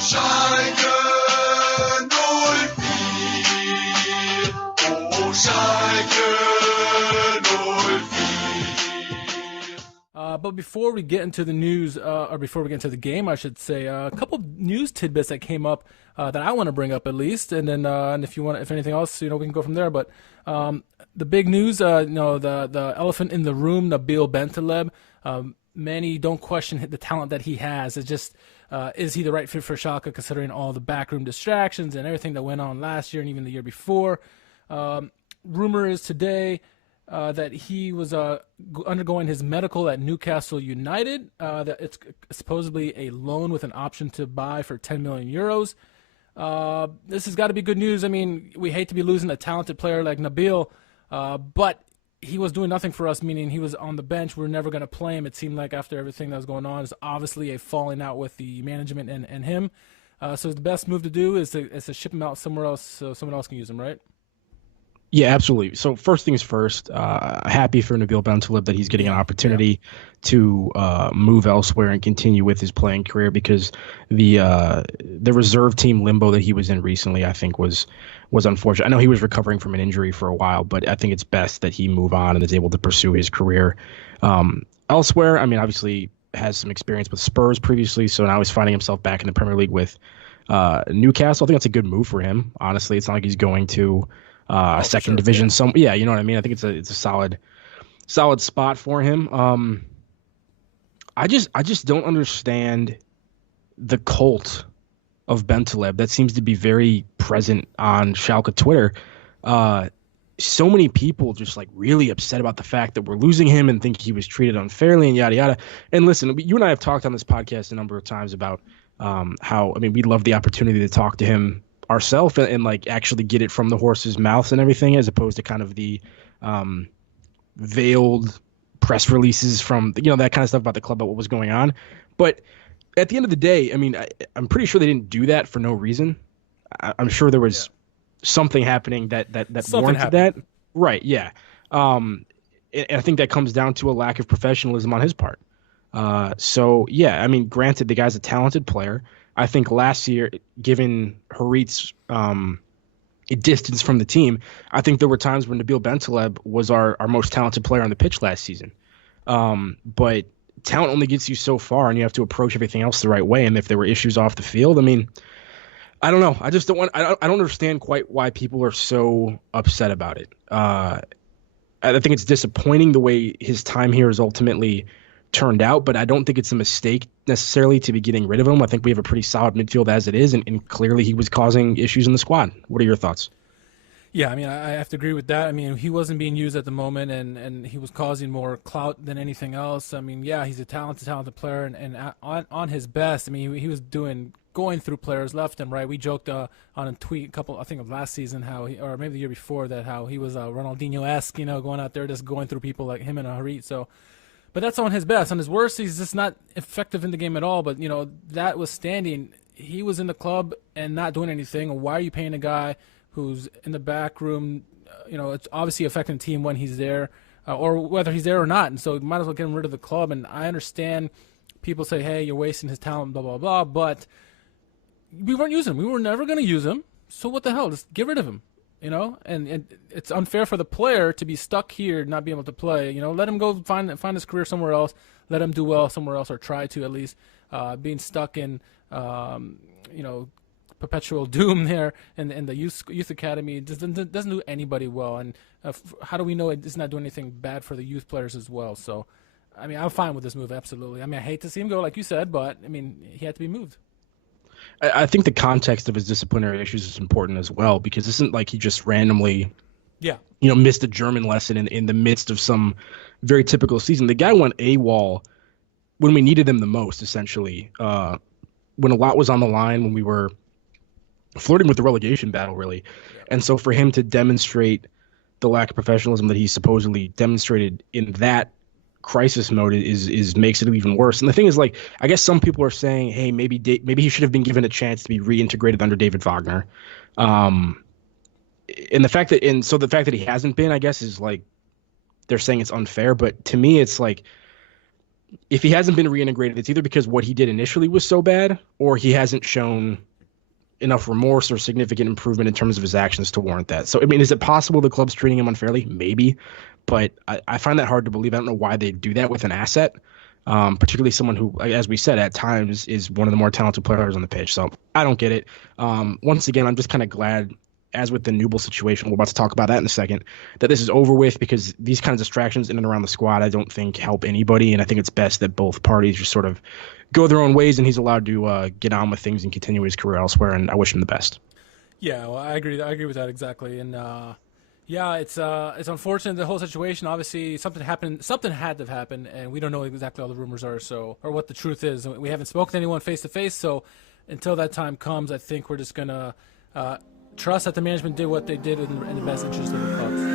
Schalke 04, oh Schalke 04. But before we get into the news, or before we get into the game, I should say, a couple of news tidbits that came up that I want to bring up at least, and then and if anything else, we can go from there. But the big news, the elephant in the room, Nabil Bentaleb. Many don't question the talent that he has. It's just, is he the right fit for Schalke, considering all the backroom distractions and everything that went on last year and even the year before? Rumor is today that he was undergoing his medical at Newcastle United. That it's supposedly a loan with an option to buy for 10 million euros. This has got to be good news. I mean, we hate to be losing a talented player like Nabil, but he was doing nothing for us, meaning he was on the bench. We're never going to play him. It seemed like after everything that was going on, it's obviously a falling out with the management and him. So the best move to do is to ship him out somewhere else so someone else can use him, right? Yeah, absolutely. So first things first, happy for Nabil Bentaleb that he's getting an opportunity to move elsewhere and continue with his playing career, because the reserve team limbo that he was in recently, I think, was unfortunate. I know he was recovering from an injury for a while, but I think it's best that he move on and is able to pursue his career elsewhere. I mean, obviously has some experience with Spurs previously, so now he's finding himself back in the Premier League with Newcastle. I think that's a good move for him. Honestly, it's not like he's going to second division. Yeah. You know what I mean? I think it's a solid spot for him. I just don't understand the cult of Bentaleb that seems to be very present on Schalke Twitter. So many people just like really upset about the fact that we're losing him and think he was treated unfairly and yada yada. And listen, you and I have talked on this podcast a number of times about how, I mean, we'd love the opportunity to talk to him ourselves and like actually get it from the horse's mouth and everything, as opposed to kind of the veiled press releases from that kind of stuff about the club, about what was going on. But at the end of the day, I mean, I'm pretty sure they didn't do that for no reason. I'm sure there was something happening that warranted that. Right. Yeah. And I think that comes down to a lack of professionalism on his part. So yeah, I mean, granted, the guy's a talented player. I think last year, given Harit's distance from the team, I think there were times when Nabil Bentaleb was our most talented player on the pitch last season. But talent only gets you so far, and you have to approach everything else the right way. And if there were issues off the field, I mean, I don't know. I just don't understand quite why people are so upset about it. I think it's disappointing the way his time here is ultimately turned out, but I don't think it's a mistake necessarily to be getting rid of him. I think we have a pretty solid midfield as it is, and clearly he was causing issues in the squad. What are your thoughts? Yeah, I mean, I have to agree with that. I mean, he wasn't being used at the moment, and he was causing more clout than anything else. I mean, yeah, he's a talented player, and on his best, I mean, he was going through players left and right. We joked on a tweet a couple, I think, of last season, or maybe the year before, that how he was Ronaldinho-esque, going out there just going through people like him and Harit. So, but that's on his best. On his worst, he's just not effective in the game at all. But, that was standing. He was in the club and not doing anything. Why are you paying a guy who's in the back room? It's obviously affecting the team when he's there, or whether he's there or not. And so you might as well get him rid of the club. And I understand people say, hey, you're wasting his talent, blah, blah, blah. But we weren't using him. We were never going to use him. So what the hell? Just get rid of him. And it's unfair for the player to be stuck here, not being able to play. Let him go find his career somewhere else. Let him do well somewhere else, or try to at least. Being stuck in, perpetual doom there in the youth academy doesn't do anybody well. And how do we know it's not doing anything bad for the youth players as well? So, I mean, I'm fine with this move, absolutely. I mean, I hate to see him go, like you said, but I mean, he had to be moved. I think the context of his disciplinary issues is important as well, because it isn't like he just randomly, missed a German lesson in the midst of some very typical season. The guy went AWOL when we needed him the most, essentially, when a lot was on the line, when we were flirting with the relegation battle, really. Yeah. And so for him to demonstrate the lack of professionalism that he supposedly demonstrated in that crisis mode is makes it even worse. And the thing is, like, I guess some people are saying, hey, maybe he should have been given a chance to be reintegrated under David Wagner. And the fact that he hasn't been, I guess, is like, they're saying it's unfair. But to me, it's like, if he hasn't been reintegrated, it's either because what he did initially was so bad, or he hasn't shown enough remorse or significant improvement in terms of his actions to warrant that. So, I mean, is it possible the club's treating him unfairly? Maybe, but I find that hard to believe. I don't know why they do that with an asset, particularly someone who, as we said, at times is one of the more talented players on the pitch. So I don't get it. Once again, I'm just kind of glad, as with the Newell situation, we're about to talk about that in a second, that this is over with, because these kinds of distractions in and around the squad I don't think help anybody, and I think it's best that both parties just sort of go their own ways and he's allowed to get on with things and continue his career elsewhere, and I wish him the best. Yeah, well, I agree with that exactly. And yeah, it's unfortunate, the whole situation. Obviously, something happened. Something had to have happened, and we don't know exactly all the rumors are, or what the truth is. We haven't spoken to anyone face to face, so until that time comes, I think we're just gonna trust that the management did what they did in the best interest of the club.